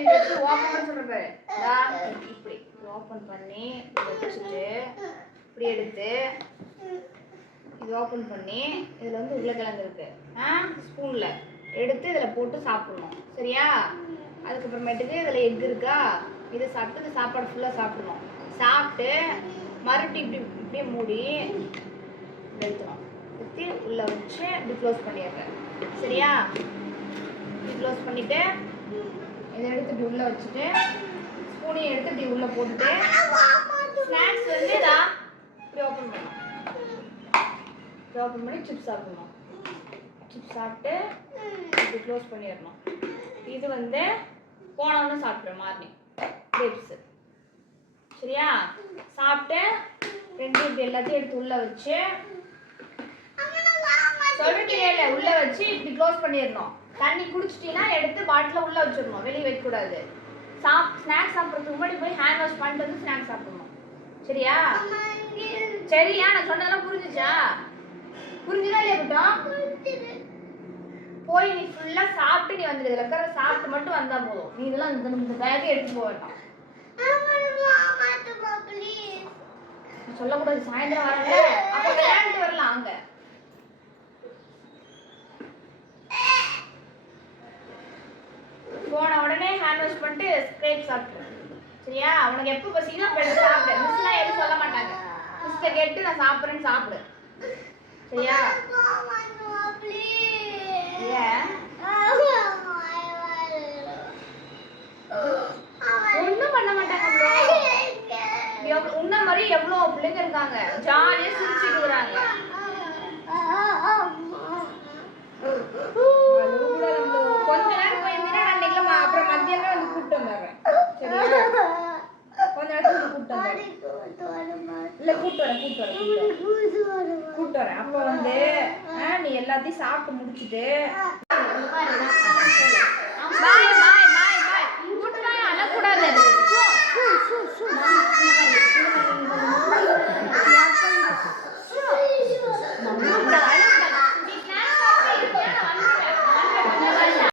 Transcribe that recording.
எடுத்து ஓப்பன் பண்ண சொல்றேன் பாரு. இப்படி ஓப்பன் பண்ணி வச்சுட்டு இப்படி எடுத்து இது ஓப்பன் பண்ணி இதில் வந்து உருளைக்கிழங்கு இருக்கு ஸ்பூனில் எடுத்து இதில் போட்டு சாப்பிடணும். சரியா? அதுக்கப்புறமேட்டுக்கு இதில் எக் இருக்கா, இதை சாப்பிட்டு இந்த சாப்பாடு ஃபுல்லாக சாப்பிடணும். சாப்பிட்டு மறுபடியும் இப்படி இப்படியே மூடி எடுத்துடும். ஊற்றி உள்ளே வச்சு இப்படி க்ளோஸ் பண்ணிடுறேன். சரியா? இப்படி க்ளோஸ் பண்ணிவிட்டு இதை எடுத்து இப்படி உள்ளே வச்சுட்டு ஸ்பூனையும் எடுத்து இப்படி உள்ளே போட்டுட்டு ஸ்நாக்ஸ் வந்து இதான் இப்படி ஓப்பன் பண்ணணும். இப்படி ஓப்பன் பண்ணி சிப்ஸ் சாப்பிடணும். சிப்ஸ் சாப்பிட்டு இப்படி க்ளோஸ் பண்ணிடணும். இது வந்து போனவொன்னு சாப்பிட்றேன் மார்னிங் கிரேப்ஸு. சரியா? சாப்பிட்டு ரெண்டு இப்படி எல்லாத்தையும் எடுத்து உள்ளே வச்சு சொல்லிட்டே உள்ளே வச்சு இப்படி க்ளோஸ் பண்ணிடணும். தண்ணி குடிச்சிட்டீங்கன்னா எடுத்து பாட்டில் உள்ளே வச்சிடணும், வெளியே வைக்கக்கூடாது. ஸ்நாக்ஸ் சாப்பிட்றதுக்கு முன்னாடி போய் ஹேண்ட் வாஷ் பண்ணிட்டு வந்து ஸ்நாக்ஸ் சாப்பிடணும். சரியா? சரியா? நான் சொன்னதெல்லாம் புரிஞ்சுச்சா? புரிஞ்சுதா இல்லையா கிட்ட? போய் நீ ஃபுல்லாக சாப்பிட்டு நீ வந்துடு. இதில் இருக்கிற சாப்பிட்டு மட்டும் வந்தால் போதும். நீ இதெல்லாம் இந்த பேக்கை எடுத்து போகட்டும். சொல்லக்கூடாது. சாயந்தரம் வரல அப்போ விளையாண்டு வரலாம். அங்கே போன உடனே ஹேண்ட் வாஷ் பண்ணிட்டு ஸ்க்ரேப் சாப்பிட்டு. சரியா? உனக்கு எப்போ பசிக்குதோ அப்போ எடுத்து சாப்பிடு. மிஸ்லாம் எதுவும் சொல்ல மாட்டாங்க. மிஸ்கிட்ட கேட்டு நான் சாப்பிட்றேன்னு சாப்பிடு. சரியா? ஒன்றும் பண்ண மாட்டாங்க. உன்ன மாதிரி எவ்வளோ பிள்ளைங்க இருக்காங்க, ஜாலியாக சிரிச்சுட்டு இருக்கிறாங்க. கொஞ்ச நேரம் போயிருந்தீங்கன்னா நான் இன்னைக்கு அப்புறம் மத்தியானமே வந்து கூப்பிட்டு வந்துடுறேன். சரியா? கொஞ்ச நேரத்துக்கு கூப்பிட்டு வந்துடுறேன். இல்லை கூப்பிட்டு வரேன். அப்போ வந்து நீ எல்லாத்தையும் சாப்பிட்டு முடிச்சுட்டு